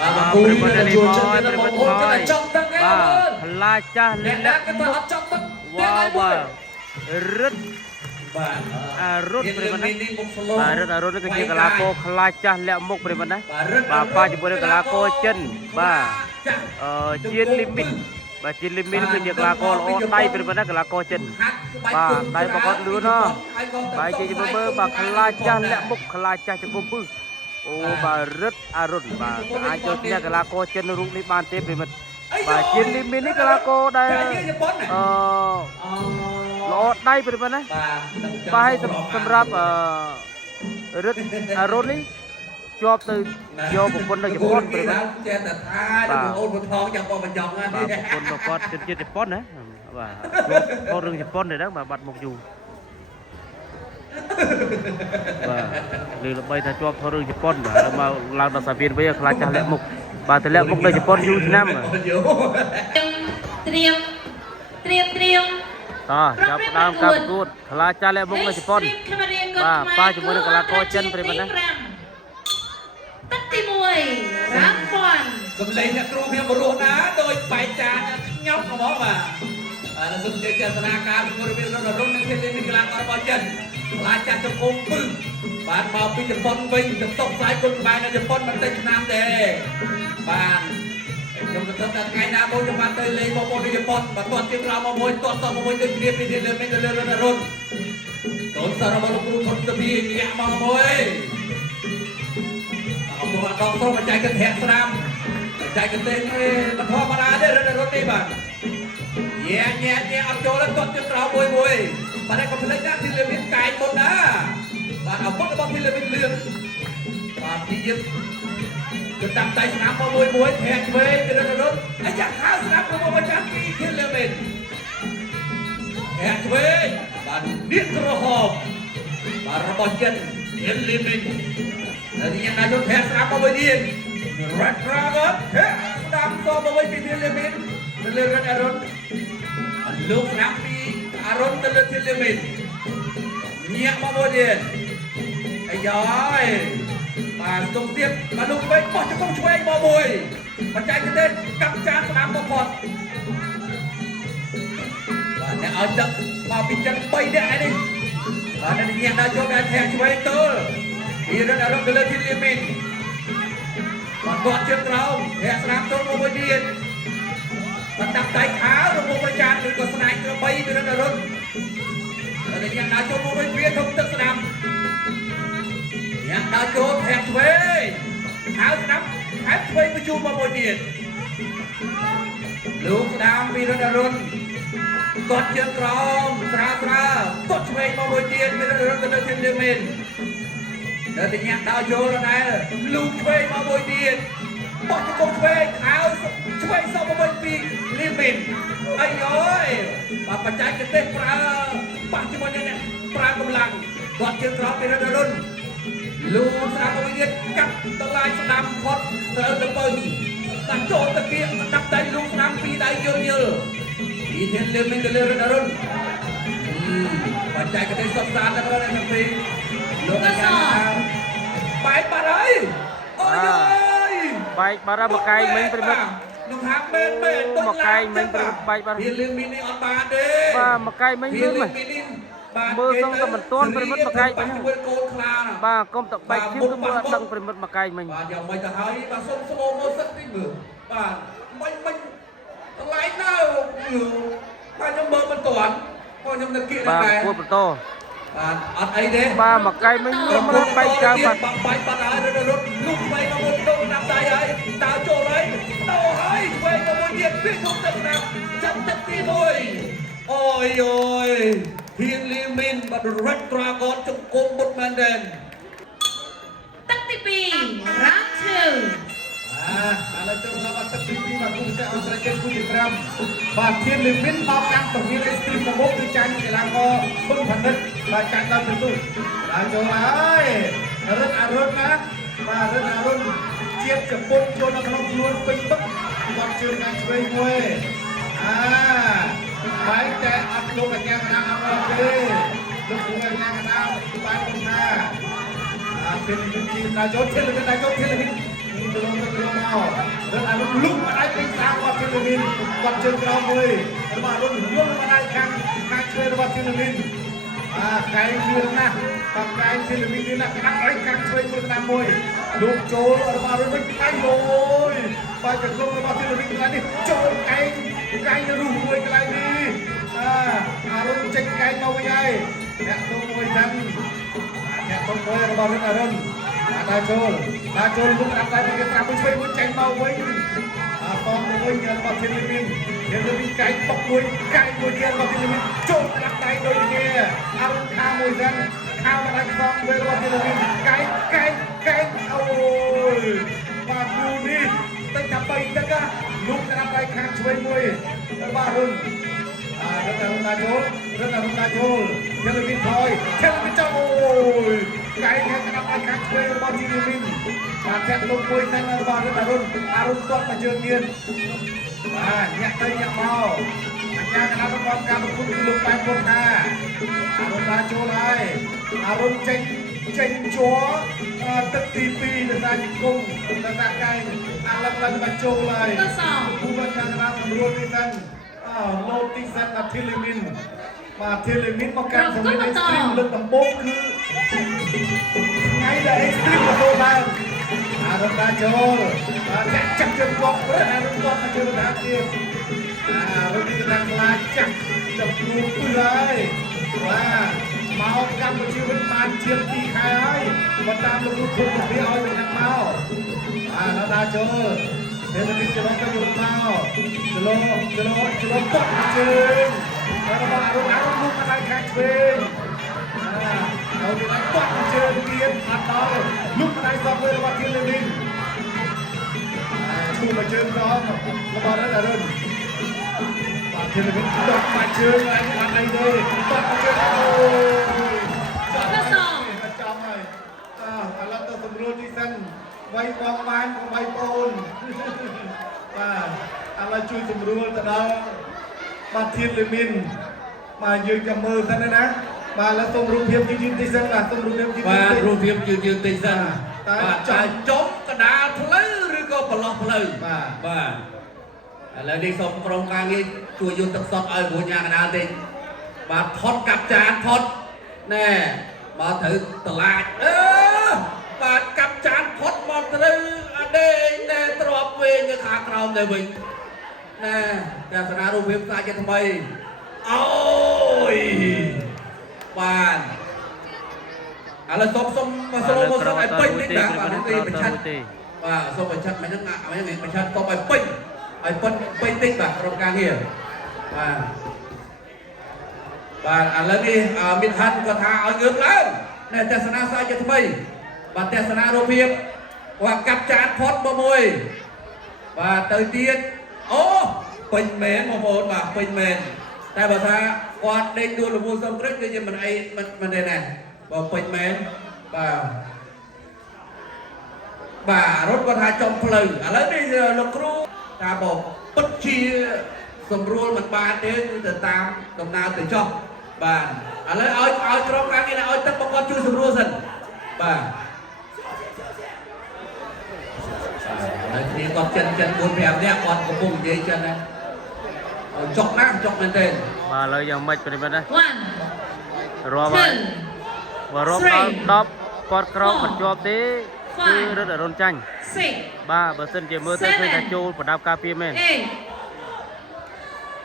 ប្រិមត្តនេះមកប្រិមត្តមកបាទខ្លាចចាស់លេងលាក់មុខវ៉ាវបាទរឹតអារុតប្រិមត្តណាបាទរឹតអារុតនេះគឺជាកីឡាករខ្លាចចាស់លាក់មុខប្រិមត្តណាបាទប៉ាជាមួយនឹងកីឡាករចិនបាទជាលីមីតបាទជាលីមីតគឺជាកីឡាករល្អដៃប្រិមត្តណាកីឡាករចិនបាទដៃបកត់លឿនណាបាទជាមើលបាទខ្លាចចាស់លាក់មុខខ្លាចចាស់ចង្គង់ពឹសអូបាទរឹតអារុតបាទអាចចូលឈ្នះកីឡាករចិនរូបនេះបានទេប្រិមត្តបាទជាលីមីតនេះកីឡាករដែលល្អដៃប្រិមត្តណាបាទឲ្យសម្រាប់រឹតអារុតនេះជាប់ទៅយកប្រពន្ធនៅជប៉ុនប្រិមត្តចេះតែថាបងអូនបងថងចាំបងបញ្ចង់ណាបាទប្រពន្ធគាត់ជាតិជប៉ុនណាបាទជាប់ថតរឿងជប៉ុនទេហ្នឹងបាទបាត់មុខយូរបាទលើល្បីថាជាប់ថតរឿងជប៉ុនបាទហើយមកឡើងដល់សាវៀនវិញខ្លាចចាស់លាក់មុខបាទទៅលាក់មុខនៅជប៉ុនយូរឆ្នាំត្រៀមតោះចាប់ដើមការប្រកួតខ្លាចចាស់លាក់មុខនៅជប៉ុនបាទប៉ាជាមួយនឹងកីឡាករចិនប្រិមត្តណាទឹកទី1រ៉ាំពាន់សំឡេងអ្នកគ្រូភាពរស់ណាដោយបែកចានញ៉ាំហ្មងបាទហើយសូមចេតនាការប្រកួតរបៀបរត់នឹងធានានឹងកីឡាកររបស់ចិនខ្លាចចាស់ចង្គង់ពឹសបាទមកពីជប៉ុនវិញទៅតបផ្សាយគុណក្បែរនៅជប៉ុនមិនតិចឆ្នាំទេបាទខ្ញុំគិតថាថ្ងៃណាមួយខ្ញុំបានទៅលេងបងប្អូននៅជប៉ុនបាទទាត់ទីក្រោមមកមួយទាត់តមកមួយទៅគ្នាពីលើមេទៅលើរត់កូនសាររបស់លោកគ្រូផុតទៅពីញាក់មកមួយអត់មកដល់ទៅបច្ចេកទេសស្រាំបច្ចេកទេសមិនធម្មតាទេរត់នេះបាទញ៉ែអត់ចូលទៅទាត់ទីក្រោមមួយបាទតែក៏ផ្លេចណាទីលើមានកាយមុនណាបាទអាពុតរបស់ទីលើមានលឿនបាទទីយើងគឺតាំងដៃស្នាមមកមួយធាក់ឆ្វេងទៅរត់អាយ៉ាហៅស្នាមមកមកចាំទីទីលើមានធាក់ឆ្វេងបាទនេះក្រហមបាទរបស់ចិនមានលីមីតហើយយ៉ាងណាយកធាក់ស្នាមមកមួយទៀត Red Dragon ធាក់ស្នាមទៅមកមួយពីទីលើមានទៅលើរត់អរុនលោកស្នាមពីអរុនទៅលើទីលើមានញាក់មកមួយទៀតអាយ៉យបាទទុំទៀតបាទលោកវិញបោះជង្គង់ឆ្វេងមកមួយបច្ចេកទេសកាប់ចានស្នាមបំផុតបាទអ្នកឲ្យដឹកមកពីចិន3នាក់ឯនេះបាទអ្នកញាក់ដល់ចូលដល់ធាក់ឆ្វេងទល់ពីរត់អរុនទៅលើទីលើមានបាទគាត់ជើងក្រោមធាក់ស្នាមទល់មកមួយទៀតបាទដាក់ដៃខោរបស់ប្រចាំឬក៏ស្នែកក្របីពីរត់អរុនហើយអ្នកដាក់ចូលមកវិញវាធំទឹកស្នាមអ្នកដាក់ចូលធាក់ឆ្វេងហៅស្នាមហែបឆ្វេងបញ្ជូនមកមួយទៀតលោកស្ដាមពីរត់អរុនគាត់ជើងក្រោមស្រាលគាត់ឆ្វេងមកមួយទៀតពីរត់អរុនទៅលើទីលើមានដល់តែអ្នកដាក់ចូលដែរលោកឆ្វេងមកមួយទៀតបោះជង្គង់ឆ្វេងហៅឆ្វេងសមកវិញពីលីមីនអាយយបាទបច្ចេកទេសប្រើបាក់ជាមួយនឹងប្រើកម្លាំងគាត់ជើងក្រោមពីរត់អរុនលូស្ដាប់មួយទៀតកាប់តឡាយស្ដាំផុតត្រូវទៅពើដាក់ចូលទៅគៀកដាក់ដៃលូស្ដាំពីរដៃយល់ពីធានលីមីនទៅលើរត់អរុនបច្ចេកទេសសុខសាន្តទៅដល់ទាំងពីរលោកអាចារ្យបែកបាត់ហើយអូយបែកបាត់មកកែងមិញប្រិមិត្តលោកហាក់មែនមកកែងមិញប្រិមិត្តបែកបាត់មានលឿនមីនេះអត់បានទេបាទមកកែងមិញលឿនមកមើលសងតែមិនទាន់ប្រិមិត្តមកកែងមិញបាទកុំតបែកឈឹងគឺមើលអត់ដឹងប្រិមិត្តមកកែងមិញបាទយ៉ាងមិនទៅហើយបាទសុំស្មោមើលសិតតិចមើលបាទមិនតម្លៃណាបាទខ្ញុំមើលមិនទាន់បងខ្ញុំនឹកគៀកដែរបាទគួរបន្តបាទអត់អីទេបាទមកកែងមិញមើលបែកកើបាទបែកបាត់ហើយរត់លុបឆ្វេងមកមុនទៅដាក់ដៃហើយតើចូលហើយដោហើយឆ្វេងមកមួយទៀតពីទុំទឹកណាចាប់ទឹកទី1អូយហ៊ៀងលីមីនបាត់ Red Dragon ជង្គង់មុតមែនទេទឹកទី2រ៉ាំឈើឥឡូវចូលដល់ទឹកទី2បាទគូវិទ្យាអន្តរជាតិគូទី5បាទហ៊ៀងលីមីនមកកាន់ទំនៀមអេស្ទ្រីមមកមុខគឺចាញ់កីឡាករពឹងផនិតបាទចាញ់ដល់ពិន្ទុឡើងចូលហើយរត់អរុនណាបាទរត់អរុនជាតិជប៉ុនចូលនៅក្នុងខ្លួនពេញពឹកគាត់ជឿខាងឆ្វេងមួយបែកតែអត់លោកអាជ្ញាកណ្ដាលអត់ទេលោកគ្រូអាជ្ញាកណ្ដាលបានគំថាពេលនេះជីដល់ចូលធានលីមីន จะลงเอาเรื่องอะไรลุกมาได้เป็นทางวัดเทลวินวัดเชิงเราเลยมาลุ้นลุ้นมาได้ครั้งช่วยวัดเทลวินไกลเรื่องนะตัดไกลเทลวินนี่นะครั้งไอ้ครั้งช่วยมือนำมวยลูกโจมาลุ้นไม่ไกลเลยไปจากลงวัดเทลวินไกลนี่โจไกลจะรู้มวยไกลนี่อารมณ์เจ๊งไกลเอาไว้ไงเนี่ยตัวมวยนั้นเนี่ยตัวมวยมาลุ้นอารมณ์นาโจลุกรับได้เป็นการช่วยมวยใจเมาไว้ตอนมวยเงินวัดเทลวินไก่ตกมวยไก่มวยเดียววัดเทลวินโจรับได้โดยเนี่ยอารมณ์ข้ามวยนั้นข้ามมาได้สองเลยวัดเทลวินไก่โอ้ยมาดูนี่ตั้งแต่ไปตั้งแต่ลุกรับได้ข้างช่วยมวยมารุ่นเรื่องนาโจเทลวินถอยเทลวินเจ้าโอ้ยไก่เนี่ยรับได้ข้างช่วยวัดเทลวินมาแทงลงมวยนั่นบอลอรุณต้นมาเจอเกียนเนี่ยเตยเนี่ยเมาอันนี้นะครับต้องการคุณลุกไปบนหน้าอรุณมาโจไลอรุณเจงจัวตึกตีปีในสายกุ้งในสายไก่อาลังมาโจไลผู้บัญชาการตำรวจที่นั่นโลติสันมาเทเลมินมาการสมัยในสตรีมเลือดตำโบคือไงได้เอ็กซ์ตรีมมาโตมาอารมณ์มาโจจับจนกบอารมณ์กบมาโจนะเดียวรถที่กำลังลาจับดูเลยว่าเมากันมาชีวิตมาเชียงตีใครมาตามลูกทุ่งที่เอาอยู่นักเมาแล้วนาโจเทเลวินจะลงไปอยู่เมาจะลงตกมาเชิงแล้วมาอารมณ์ลุกมาได้แข่งเชิงเราจะได้ตกมาเชิงเบียนอัดเราลุกมาได้สองเลยมาเทเลวินชูมาเชิงร้องแล้วมาได้แต่เดินเทเลวินตกมาเชิงอะไรเลยตกมาเชิงโอ้ยจำเลยอะไรตัวสมรู้ที่สั้นไว้วางวานของไว้โอนอะไรช่วยสมรู้แต่เรามาเทเลวินมายืนกับมือท่านนะมาแล้วส่งรูปเพียบยืนที่สั้นส่งรูปเพียบยืนมารูปเพียบยืนที่สั้นจะจบกระดาษเพลยหรือก็ปลอกเพลยแล้วในสมกรมการนี้ตัวยุติศาสตร์เอาหัวยางกระดาษติมาทอดกับจานทอดแน่มาถือตลาดมากับจานทอดมาถือเด้แน่ตรอบเวงขาคราวเลยวิ่งแน่แต่สนารูปเว็บไซต์จะทำไมโอ้ยบ้านอะไรส้มไอ้ปิ้งนี่แบบนั้นตีเป็นชั้นส้มเป็นชั้นไม่นั่งงะไม่นั่งเงินเป็นชั้นต้มไอ้ปิ้งไอ้ปิ้งติ๊กแบบโรงการเหี้ยบ้านอะไรนี่มิทันก็ทาเอาเงินแล้วในเทศนาสายจะทำไมบ้านเทศนาโรเพียบว่ากับจานพอดบ่มวยบ้านเตยเตียนโอ้ปิ้งแมนบ่มวยบ้านปิ้งแมนแต่ภาษากอดเด็กดูหลวงปู่สมฤทธิ์คือมันไอ้มันได้ไงบ่ปิ้งแมนบ่ารถก็ทาจอมพลึงอะไรนี่ลูกครูตาบอกปุ๊บชีสมรู้มันบานเด้อแต่ตามตำนานแต่ชอบบานอะไรเอาตรงกลางนี่นะเอาตั้งประกอบช่วยสมรู้สิบานแล้วทีนี้ก็เจนบุญแบบเนี้ยก่อนกับปุ่งเยอะจังนะจกนั่งจกนั่นเองมาเลยยังไม่เป็นไปได้รอ 2 มารอบดอบกอดกรองมันจบตีคือรถอรุณจังบ้าเบอร์เซนเจมือเตะเคยจะจูประดับกาเปียแมน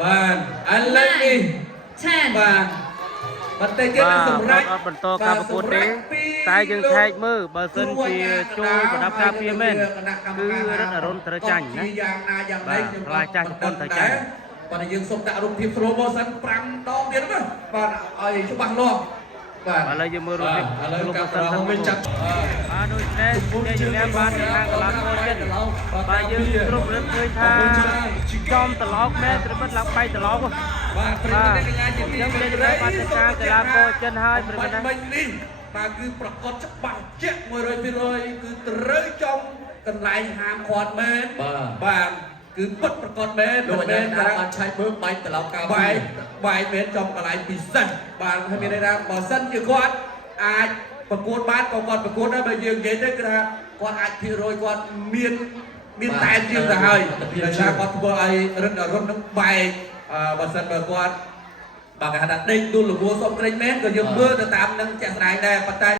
บ้านอะไรนี่บ้านมันเตะเจนสมรักบรรโตกาประกุฎตายยังแทกมือเบอร์เซนเจจูประดับกาเปียแมนคือรถอรุณเตะจังนะบ้าปลายใจคนเตะจังตอนนี้ยังสมดารุณทิพย์โรโมสันปรังดองเดียวนะบ้านไอ้ชุบังลองอะไรยังมือรูปรูปสันทั้งหมดโดยแท้ยังแนบบ้านทางตลาดโมเดลไปยืนรูปเรื่องเคยทางจอมตลอดแม่ตระบัดหลับไปตลอดยังไม่ได้บ้านทางตลาดโมเดลให้เป็นกันนะนี่มาคือประกอบจับบังเจ๊มวยเลยไปเลยคือเตะจอมกันไหลหางขวดแม่บ้างคือปัดประกอบแม่โดยการใช้เบิร์กใบแต่เรากาใบเม็ดจอมกระไรปีสั้นบางให้มีได้ดังบ่อสั้นอยู่ก่อนอา ประกวดบ้านก็ก่อนประกวดได้ไปยืนเย็นได้ก็ได้ก่อนอาจที่โรยก่อนមានតែជាងទៅហើយដោយសារគាត់ធ្វើឲ្យរត់នឹងបែកបើសិនបើគាត់បើគេហៅថាដេកដួលលងួសុំត្រេងមែនក៏យើងមើលទៅតាមនឹងចាក់ស្ដាយដែរប៉ុន្តែ